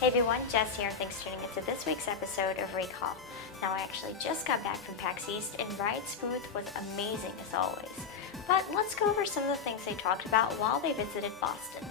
Hey everyone, Jess here, and thanks for tuning into this week's episode of Recall. Now I actually just got back from PAX East and Riot's booth was amazing as always. But let's go over some of the things they talked about while they visited Boston.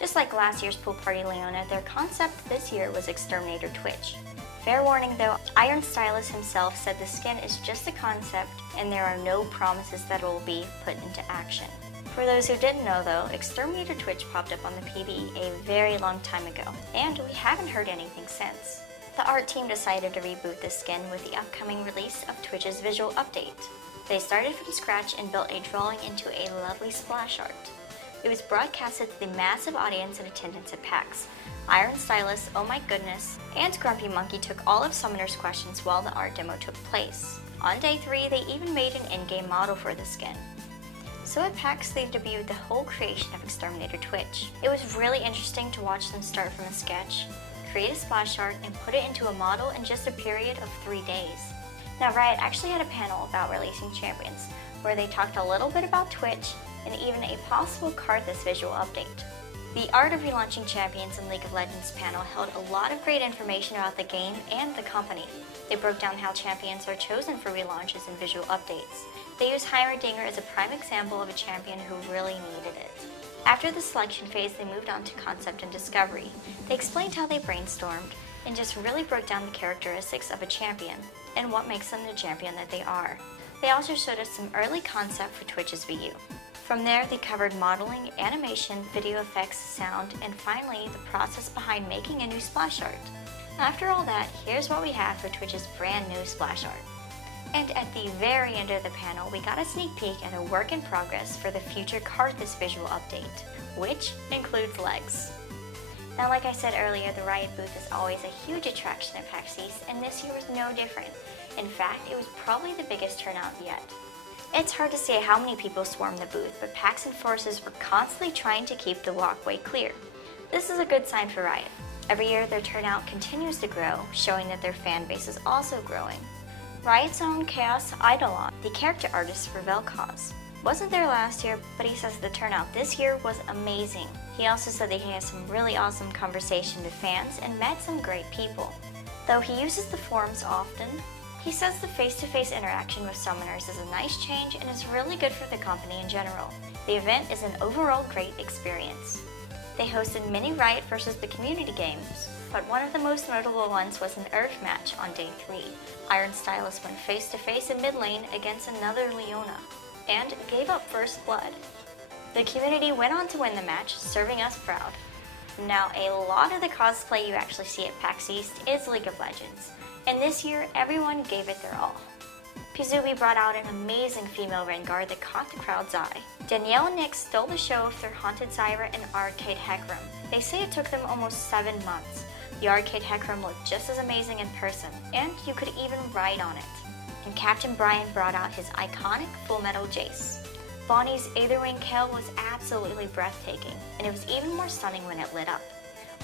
Just like last year's Pool Party Leona, their concept this year was Exterminator Twitch. Fair warning though, Iron Stylist himself said the skin is just a concept and there are no promises that it will be put into action. For those who didn't know though, Exterminator Twitch popped up on the PBE a very long time ago, and we haven't heard anything since. The art team decided to reboot the skin with the upcoming release of Twitch's visual update. They started from scratch and built a drawing into a lovely splash art. It was broadcasted to the massive audience in attendance at PAX. Iron Stylist, Oh My Goodness, and Grumpy Monkey took all of Summoner's questions while the art demo took place. On day 3, they even made an in-game model for the skin. So at PAX, they debuted the whole creation of Exterminator Twitch. It was really interesting to watch them start from a sketch, create a splash art, and put it into a model in just a period of 3 days. Now Riot actually had a panel about releasing champions, where they talked a little bit about Twitch, and even a possible Karthus visual update. The Art of Relaunching Champions in League of Legends panel held a lot of great information about the game and the company. They broke down how champions are chosen for relaunches and visual updates. They used Heimerdinger as a prime example of a champion who really needed it. After the selection phase, they moved on to concept and discovery. They explained how they brainstormed and just really broke down the characteristics of a champion and what makes them the champion that they are. They also showed us some early concept for Twitch's VU. From there, they covered modeling, animation, video effects, sound, and finally, the process behind making a new splash art. After all that, here's what we have for Twitch's brand new splash art. And at the very end of the panel, we got a sneak peek at a work in progress for the future Karthus visual update, which includes legs. Now, like I said earlier, the Riot booth is always a huge attraction at PAX East, and this year was no different. In fact, it was probably the biggest turnout yet. It's hard to say how many people swarmed the booth, but PAX enforcers were constantly trying to keep the walkway clear. This is a good sign for Riot. Every year, their turnout continues to grow, showing that their fan base is also growing. Riot's own Chaos Eidolon, the character artist for Vel'Koz, wasn't there last year, but he says the turnout this year was amazing. He also said that he had some really awesome conversation with fans and met some great people. Though he uses the forums often, he says the face-to-face interaction with summoners is a nice change and is really good for the company in general. The event is an overall great experience. They hosted many Riot versus the community games, but one of the most notable ones was an Earth match on day 3. Iron Stylist went face-to-face in mid lane against another Leona, and gave up first blood. The community went on to win the match, serving us proud. Now, a lot of the cosplay you actually see at PAX East is League of Legends, and this year everyone gave it their all. Pizubi brought out an amazing female Rengar that caught the crowd's eye. Danielle and Nick stole the show with their Haunted Zyra and Arcade Hecarim. They say it took them almost 7 months. The Arcade Hecarim looked just as amazing in person, and you could even ride on it. And Captain Brian brought out his iconic Full Metal Jace. Bonnie's Aetherwing Kayle was absolutely breathtaking, and it was even more stunning when it lit up.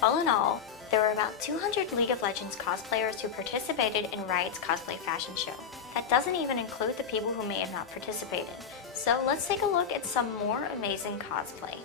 All in all, there were about 200 League of Legends cosplayers who participated in Riot's cosplay fashion show. That doesn't even include the people who may have not participated. So let's take a look at some more amazing cosplay.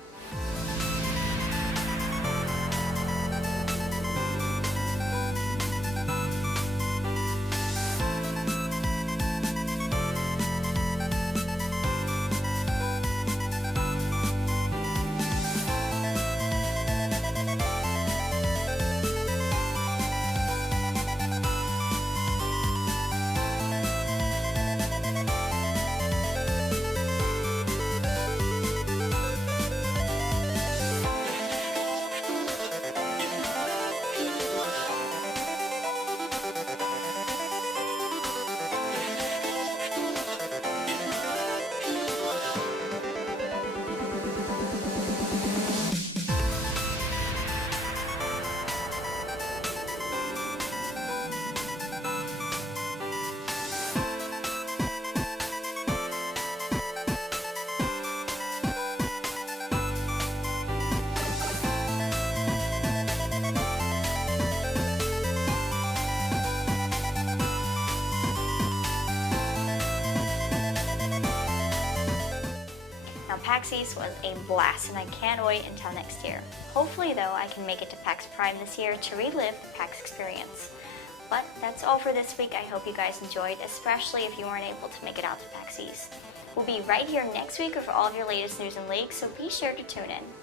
PAX East was a blast and I can't wait until next year. Hopefully though, I can make it to PAX Prime this year to relive the PAX experience. But that's all for this week. I hope you guys enjoyed, especially if you weren't able to make it out to PAX East. We'll be right here next week with all of your latest news and leaks, so be sure to tune in.